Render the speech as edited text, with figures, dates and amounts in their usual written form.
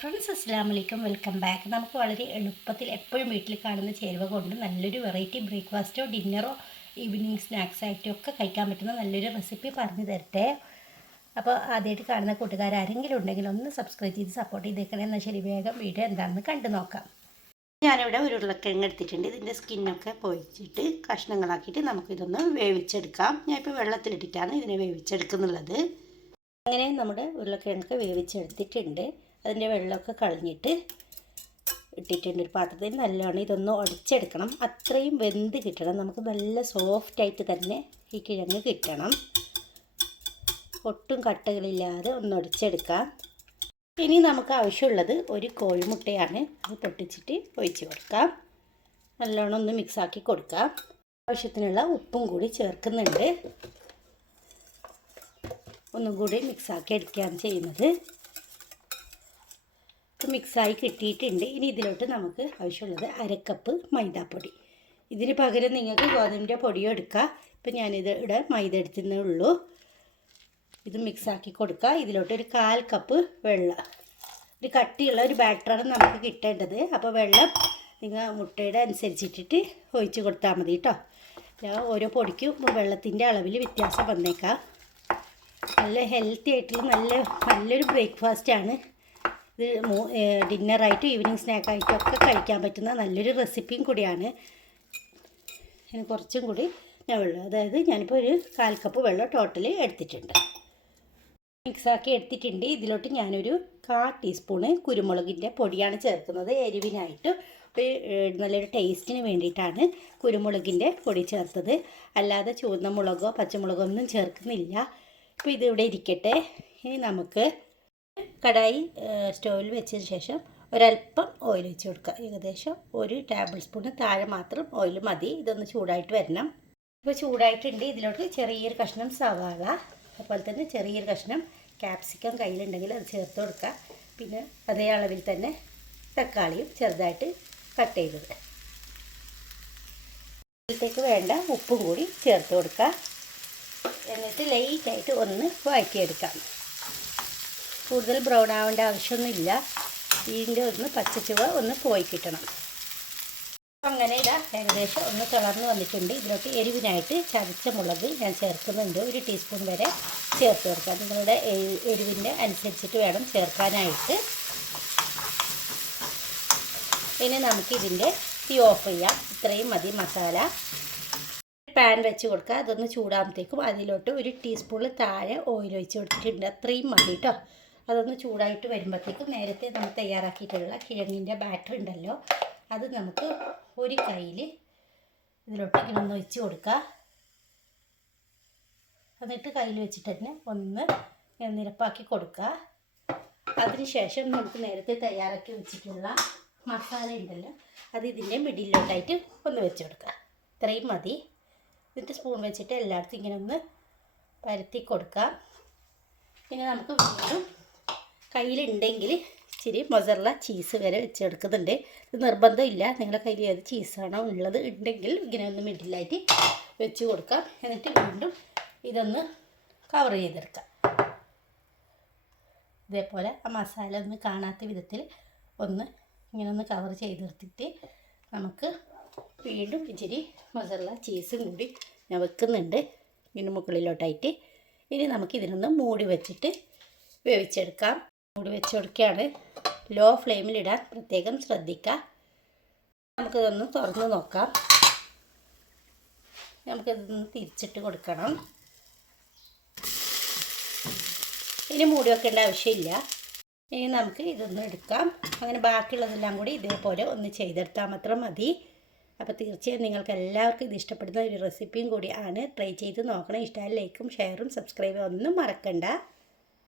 Friends അസ്സലാമു അലൈക്കും, welcome back. നമുക്ക് വളരെ എളുപ്പത്തിൽ എപ്പോഴും വീട്ടിൽ കാണുന്ന ചേരുവ കൊണ്ട് നല്ലൊരു വെറൈറ്റി ബ്രേക്ക്ഫാസ്റ്റോ ഡിന്നറോ ഈവനിങ് സ്നാക്സ് ആയിട്ടോ ഒക്കെ കഴിക്കാൻ പറ്റുന്ന നല്ലൊരു റെസിപ്പി പറഞ്ഞു തരട്ടെ. അപ്പോൾ ആദ്യമായിട്ട് കാണുന്ന കൂട്ടുകാരെങ്കിലും ഉണ്ടെങ്കിൽ ഒന്ന് സബ്സ്ക്രൈബ് ചെയ്ത് സപ്പോർട്ട് ചെയ്തേക്കണേ. എന്നാൽ ശരി, വേഗം വീഡിയോ എന്താണെന്ന് കണ്ടു നോക്കാം. ഞാനിവിടെ ഒരു ഉരുളക്കിഴങ്ങ് എടുത്തിട്ടുണ്ട്. ഇതിൻ്റെ സ്കിന്നൊക്കെ പൊഴിച്ചിട്ട് കഷ്ണങ്ങളാക്കിയിട്ട് നമുക്കിതൊന്ന് വേവിച്ചെടുക്കാം. ഞാനിപ്പോൾ വെള്ളത്തിലിട്ടിട്ടാണ് ഇതിനെ വേവിച്ചെടുക്കുന്നുള്ളത്. അങ്ങനെ നമ്മുടെ ഉരുളക്കിഴങ്ങ് വേവിച്ചെടുത്തിട്ടുണ്ട്. അതിൻ്റെ വെള്ളമൊക്കെ കളഞ്ഞിട്ട് ഇട്ടിട്ടുണ്ട് ഒരു പാത്രത്തിൽ. നല്ലോണം ഇതൊന്ന് ഉടച്ചെടുക്കണം. അത്രയും വെന്ത് കിട്ടണം. നമുക്ക് നല്ല സോഫ്റ്റായിട്ട് തന്നെ ഈ കിഴങ്ങ് കിട്ടണം. ഒട്ടും കട്ടകളില്ലാതെ ഒന്ന് ഉടച്ചെടുക്കാം. ഇനി നമുക്ക് ആവശ്യമുള്ളത് ഒരു കോഴിമുട്ടയാണ്. അത് പൊട്ടിച്ചിട്ട് ഒഴിച്ച് കൊടുക്കാം. നല്ലോണം ഒന്ന് മിക്സാക്കി കൊടുക്കാം. ആവശ്യത്തിനുള്ള ഉപ്പും കൂടി ചേർക്കുന്നുണ്ട്. ഒന്നും കൂടി മിക്സാക്കി എടുക്കുകയാണ് ചെയ്യുന്നത്. മിക്സായി കിട്ടിയിട്ടുണ്ട്. ഇനി ഇതിലോട്ട് നമുക്ക് ആവശ്യമുള്ളത് അരക്കപ്പ് മൈദാപ്പൊടി. ഇതിന് പകരം നിങ്ങൾക്ക് ഗോതമ്പിൻ്റെ പൊടിയോ എടുക്കുക. ഇപ്പം ഞാനിത് ഇവിടെ മൈദ എടുത്തേ ഉള്ളൂ. ഇത് മിക്സാക്കി കൊടുക്കുക. ഇതിലോട്ട് ഒരു 1/4 കപ്പ് വെള്ളം. ഒരു കട്ടിയുള്ള ഒരു ബാറ്ററാണ് നമുക്ക് കിട്ടേണ്ടത്. അപ്പോൾ വെള്ളം നിങ്ങൾ മുട്ടയുടെ അനുസരിച്ചിട്ടിട്ട് ഒഴിച്ച് കൊടുത്താൽ മതി കേട്ടോ. ഓരോ പൊടിക്കും വെള്ളത്തിൻ്റെ അളവിൽ വ്യത്യാസം വന്നേക്കാം. നല്ല ഹെൽത്തി ആയിട്ടുള്ള നല്ലൊരു ബ്രേക്ക്ഫാസ്റ്റാണ് ഇത്. ഡിന്നറായിട്ടും ഈവനിങ് സ്നാക്കായിട്ടും ഒക്കെ കഴിക്കാൻ പറ്റുന്ന നല്ലൊരു റെസിപ്പിയും കൂടിയാണ്. അതിന് കുറച്ചും കൂടി ഞാൻ വെള്ളം, അതായത് ഞാനിപ്പോൾ ഒരു 1/4 കപ്പ് വെള്ളം ടോട്ടൽ എടുത്തിട്ടുണ്ട്. മിക്സാക്കി എടുത്തിട്ടുണ്ട്. ഇതിലോട്ട് ഞാനൊരു 1/4 ടീസ്പൂണ് കുരുമുളകിൻ്റെ പൊടിയാണ് ചേർക്കുന്നത്. എരിവിനായിട്ട് നല്ലൊരു ടേസ്റ്റിന് വേണ്ടിയിട്ടാണ് കുരുമുളകിൻ്റെ പൊടി ചേർത്തത്. അല്ലാതെ ചുവന്ന മുളകോ പച്ചമുളകോ ഒന്നും ചേർക്കുന്നില്ല. ഇപ്പോൾ ഇതിവിടെ ഇരിക്കട്ടെ. ഇനി നമുക്ക് കടായി സ്റ്റൗവിൽ വെച്ചതിന് ശേഷം ഒരല്പം ഓയിൽ ഒഴിച്ച് കൊടുക്കുക. ഏകദേശം 1 ടേബിൾ സ്പൂണ് താഴെ മാത്രം ഓയിൽ മതി. ഇതൊന്ന് ചൂടായിട്ട് വരണം. ഇപ്പോൾ ചൂടായിട്ടുണ്ട്. ഇതിലോട്ട് ചെറിയൊരു കഷ്ണം സവാള, അതുപോലെ തന്നെ ചെറിയൊരു കഷ്ണം ക്യാപ്സിക്കം കയ്യിലുണ്ടെങ്കിൽ അത് ചേർത്ത് കൊടുക്കുക. പിന്നെ അതേ അളവിൽ തന്നെ തക്കാളിയും ചെറുതായിട്ട് കട്ട് ചെയ്തത്. ഇതിലേക്ക് വേണ്ട ഉപ്പും കൂടി ചേർത്ത് കൊടുക്കുക. എന്നിട്ട് ലൈറ്റായിട്ട് ഒന്ന് വഴറ്റിയെടുക്കാം. കൂടുതൽ ബ്രൗൺ ആവേണ്ട ആവശ്യമൊന്നുമില്ല. ഇതിൻ്റെ ഒന്ന് പച്ചച്ചുവ ഒന്ന് പോയി കിട്ടണം. അങ്ങനെ ഏകദേശം ഒന്ന് തിളർന്ന് വന്നിട്ടുണ്ട്. ഇതിലോട്ട് എരിവിനായിട്ട് ചതച്ച മുളക് ഞാൻ ചേർക്കുന്നുണ്ട്. 1 ടീസ്പൂൺ വരെ ചേർത്ത് കൊടുക്കാം. നിങ്ങളുടെ എരിവിൻ്റെ അനുസരിച്ചിട്ട് വേണം ചേർക്കാനായിട്ട്. ഇനി നമുക്കിതിൻ്റെ തീ ഓഫ് ചെയ്യാം. ഇത്രയും മതി മസാല. പാൻ വെച്ച് കൊടുക്കുക. അതൊന്ന് ചൂടാകുമ്പോഴത്തേക്കും അതിലോട്ട് 1 ടീസ്പൂൺ താഴെ ഓയിൽ ഒഴിച്ച് കൊടുത്തിട്ടുണ്ട്. അത്രയും മതി കേട്ടോ. അതൊന്ന് ചൂടായിട്ട് വരുമ്പോഴത്തേക്കും നേരത്തെ നമ്മൾ തയ്യാറാക്കിയിട്ടുള്ള കിഴങ്ങിൻ്റെ ബാറ്റർ ഉണ്ടല്ലോ, അത് നമുക്ക് ഒരു കയ്യിൽ ഇതിലോട്ട് ഇങ്ങനെ ഒന്ന് ഒഴിച്ച് കൊടുക്കുക. എന്നിട്ട് കയ്യിൽ വെച്ചിട്ട് തന്നെ ഒന്ന് നിരപ്പാക്കി കൊടുക്കുക. അതിനുശേഷം നമുക്ക് നേരത്തെ തയ്യാറാക്കി വെച്ചിട്ടുള്ള മസാല ഉണ്ടല്ലോ, അത് ഇതിൻ്റെ മിഡിലോട്ടായിട്ട് ഒന്ന് വെച്ച് കൊടുക്കുക. ഇത്രയും മതി. എന്നിട്ട് സ്പൂൺ വെച്ചിട്ട് എല്ലായിടത്തും ഇങ്ങനെ ഒന്ന് പരത്തി കൊടുക്കാം. പിന്നെ നമുക്ക് വീണ്ടും കയ്യിലുണ്ടെങ്കിൽ ഇച്ചിരി മൊസറല്ല ചീസ് വരെ വെച്ചെടുക്കുന്നുണ്ട്. ഇത് നിർബന്ധമില്ല. നിങ്ങളുടെ കയ്യിൽ ഏത് ചീസാണോ ഉള്ളത് ഉണ്ടെങ്കിൽ ഇങ്ങനെ ഒന്ന് മിഡിലായിട്ട് വെച്ച് കൊടുക്കാം. എന്നിട്ട് വീണ്ടും ഇതൊന്ന് കവർ ചെയ്തെടുക്കാം. ഇതേപോലെ ആ മസാല ഒന്ന് കാണാത്ത വിധത്തിൽ ഒന്ന് ഇങ്ങനെ ഒന്ന് കവർ ചെയ്തെടുത്തിട്ട് നമുക്ക് വീണ്ടും ഇച്ചിരി മൊസറല്ല ചീസും കൂടി ഞാൻ വെക്കുന്നുണ്ട് ഇങ്ങനെ മുകളിലോട്ടായിട്ട്. ഇനി നമുക്ക് ഇതിനൊന്ന് മൂടി വെച്ചിട്ട് വേവിച്ചെടുക്കാം. മൂടി വെച്ച് കൊടുക്കുകയാണ്. ലോ ഫ്ലെയിമിലിടാൻ പ്രത്യേകം ശ്രദ്ധിക്കുക. നമുക്കിതൊന്ന് തുറന്ന് നോക്കാം. നമുക്കിതൊന്ന് തിരിച്ചിട്ട് കൊടുക്കണം. ഇനി മൂടി വെക്കേണ്ട ആവശ്യമില്ല. ഇനി നമുക്ക് ഇതൊന്ന് എടുക്കാം. അങ്ങനെ ബാക്കിയുള്ളതെല്ലാം കൂടി ഇതേപോലെ ഒന്ന് ചെയ്തെടുത്താൽ മാത്രം മതി. അപ്പോൾ തീർച്ചയായും നിങ്ങൾക്ക് എല്ലാവർക്കും ഇത് ഇഷ്ടപ്പെടുന്ന ഒരു റെസിപ്പിയും കൂടി ആണ്. ട്രൈ ചെയ്ത് നോക്കണം. ഇഷ്ടമായ ലൈക്കും ഷെയറും സബ്സ്ക്രൈബും ഒന്നും മറക്കണ്ട.